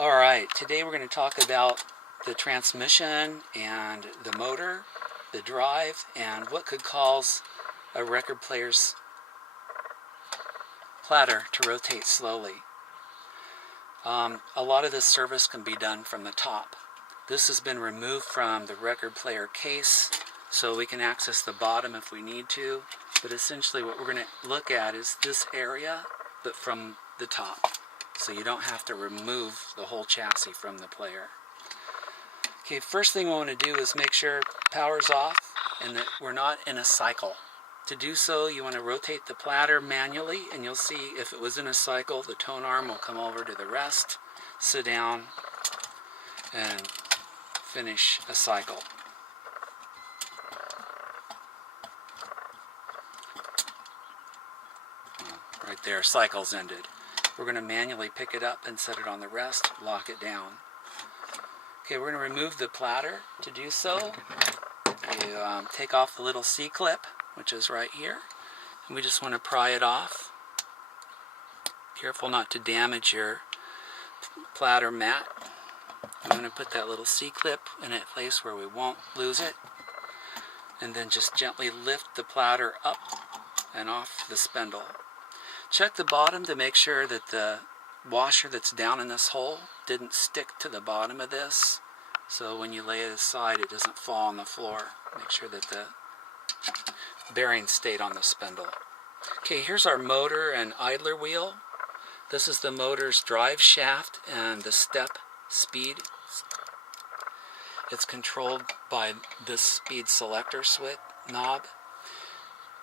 Alright, today we're going to talk about the transmission and the motor, the drive, and what could cause a record player's platter to rotate slowly. A lot of this service can be done from the top. This has been removed from the record player case so we can access the bottom if we need to, but essentially what we're going to look at is this area, but from the top. So you don't have to remove the whole chassis from the player. Okay, first thing we want to do is make sure power's off and that we're not in a cycle. To do so, you want to rotate the platter manually, and you'll see if it was in a cycle, the tone arm will come over to the rest, sit down, and finish a cycle. Right there, cycle's ended. We're going to manually pick it up and set it on the rest, lock it down. Okay, we're going to remove the platter. To do so, you take off the little C-clip, which is right here, and we just want to pry it off. Careful not to damage your platter mat. I'm going to put that little C-clip in a place where we won't lose it, and then just gently lift the platter up and off the spindle. Check the bottom to make sure that the washer that's down in this hole didn't stick to the bottom of this, so when you lay it aside it doesn't fall on the floor. Make sure that the bearing stayed on the spindle. Okay, here's our motor and idler wheel. This is the motor's drive shaft and the step speed. It's controlled by this speed selector switch knob.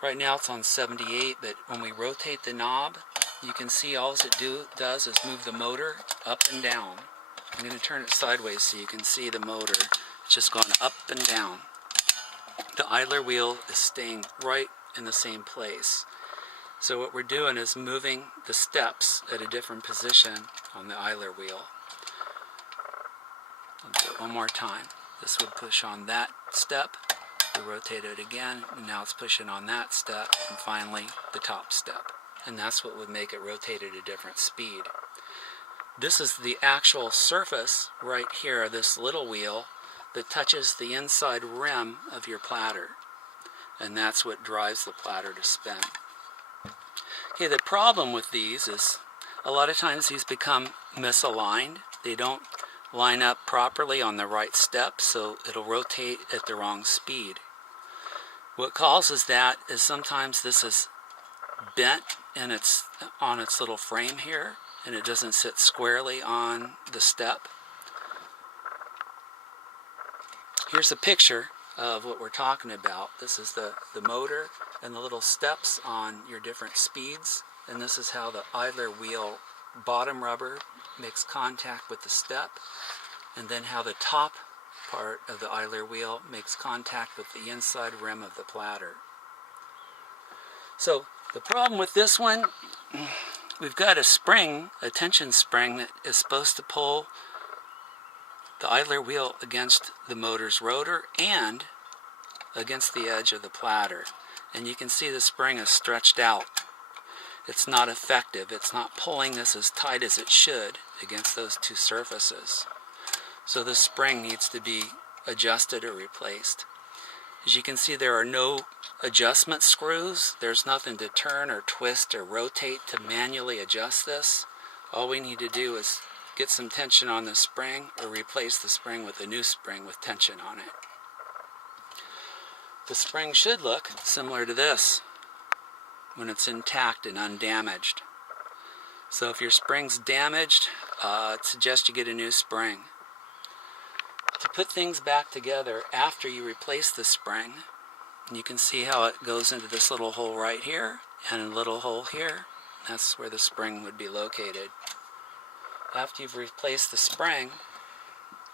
Right now it's on 78, but when we rotate the knob, you can see all it does is move the motor up and down. I'm going to turn it sideways so you can see the motor. It's just going up and down. The idler wheel is staying right in the same place. So what we're doing is moving the steps at a different position on the idler wheel. I'll do it one more time. This would push on that step. We rotate it again, and now it's pushing on that step, and finally the top step. And that's what would make it rotate at a different speed. This is the actual surface right here, this little wheel, that touches the inside rim of your platter. And that's what drives the platter to spin. Okay, the problem with these is a lot of times these become misaligned. They don't line up properly on the right step, so it'll rotate at the wrong speed. What causes that is sometimes this is bent and it's on its little frame here, and it doesn't sit squarely on the step. Here's a picture of what we're talking about. This is the motor and the little steps on your different speeds, and this is how the idler wheel bottom rubber makes contact with the step, and then how the top part of the idler wheel makes contact with the inside rim of the platter. So the problem with this one, we've got a spring, a tension spring that is supposed to pull the idler wheel against the motor's rotor and against the edge of the platter. And you can see the spring is stretched out. It's not effective. It's not pulling this as tight as it should against those two surfaces. So the spring needs to be adjusted or replaced. As you can see, there are no adjustment screws. There's nothing to turn or twist or rotate to manually adjust this. All we need to do is get some tension on the spring or replace the spring with a new spring with tension on it. The spring should look similar to this when it's intact and undamaged. So if your spring's damaged, I'd suggest you get a new spring. To put things back together after you replace the spring, you can see how it goes into this little hole right here and a little hole here. That's where the spring would be located. After you've replaced the spring,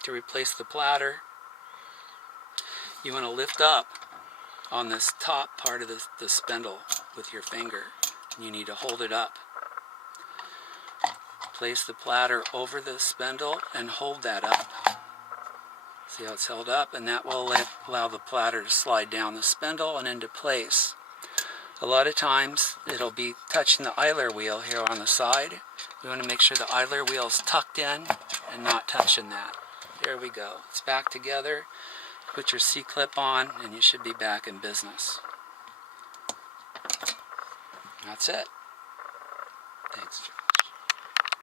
to replace the platter, you want to lift up on this top part of the spindle with your finger. You need to hold it up. Place the platter over the spindle and hold that up. See how it's held up, and that will allow the platter to slide down the spindle and into place. A lot of times it'll be touching the idler wheel here on the side, We want to make sure the idler wheel is tucked in and not touching that. There we go. It's back together. Put your C-clip on and you should be back in business. That's it. Thanks.